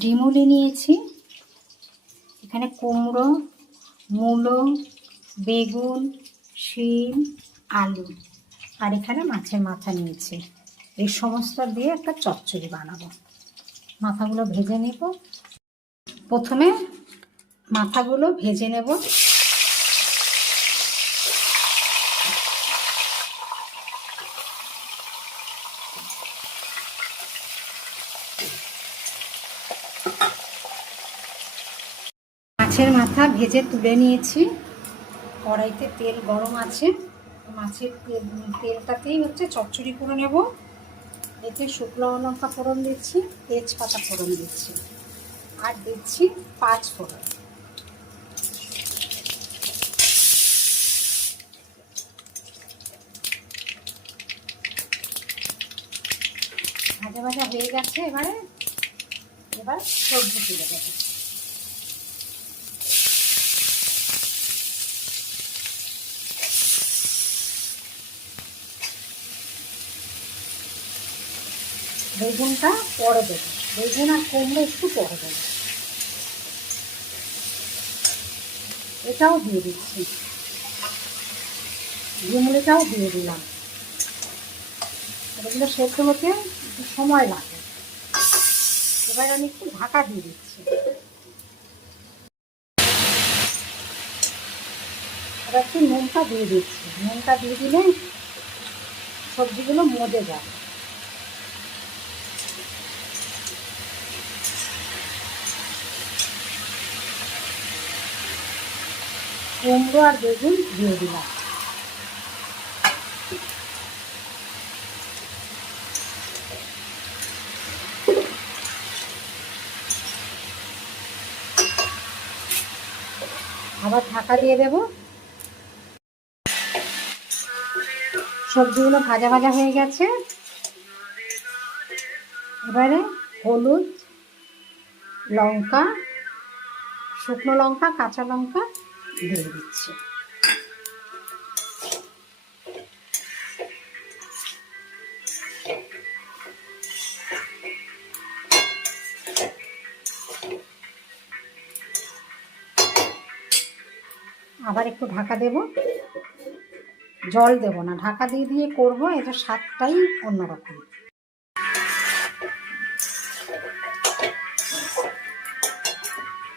ডিমুলি নিয়েছি, এখানে কুমড়ো, মূলো, বেগুন, শিম, আলু, আর এখানে মাছের মাথা নিয়েছি। এই সমস্ত দিয়ে একটা চচ্চড়ি বানাবো। মাথাগুলো ভেজে নেব। প্রথমে মাথাগুলো ভেজে নেব। মাছের মাথা ভেজে তুলে নিয়েছি। কড়াইতে তেল গরম আছে, মাছের তেলটাতেই চচ্চড়ি করে নেব। এতে শুকনো লঙ্কা ফোড়ন দিচ্ছি, তেজপাতা ফোড়ন দিচ্ছি, আর দিচ্ছি 5 ফোড়ন। ভাজা ভাজা হয়ে গেছে। এবার সবজি তুলে দেবো। বেগুনটা পরে দেবো, বেগুন আর কুমড়ো একটু পরে দেবো। এটাও দিয়ে দিচ্ছি, ডিমুলিটাও দিয়ে দিলাম। এগুলো সেদ্ধ হতে একটু সময় লাগে। এবার আমি একটু ঢাকা দিয়ে দিচ্ছি। এবার একটু নুনটা দিয়ে দিচ্ছি। নুনটা দিয়ে দিলে সবজিগুলো মজে যায়। কুমড়ো আর বেগুন দিয়ে দিলাম। আবার ঢাকা দিয়ে দেব। সবজিগুলো ভাজা ভাজা হয়ে গেছে। এবারে হলুদ, লঙ্কা, শুকনো লঙ্কা, কাঁচা লঙ্কা দিয়ে দিচ্ছি। আবার একটু ঢাকা দেব। জল দেব না, ঢাকা দিয়ে দিয়ে করবো। এটা স্বাদটাই অন্যরকম।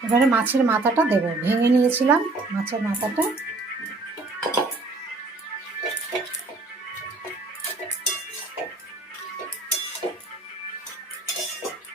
এবারে মাছের মাথাটা দেবো। ভেঙে নিয়েছিলাম মাছের মাথাটা,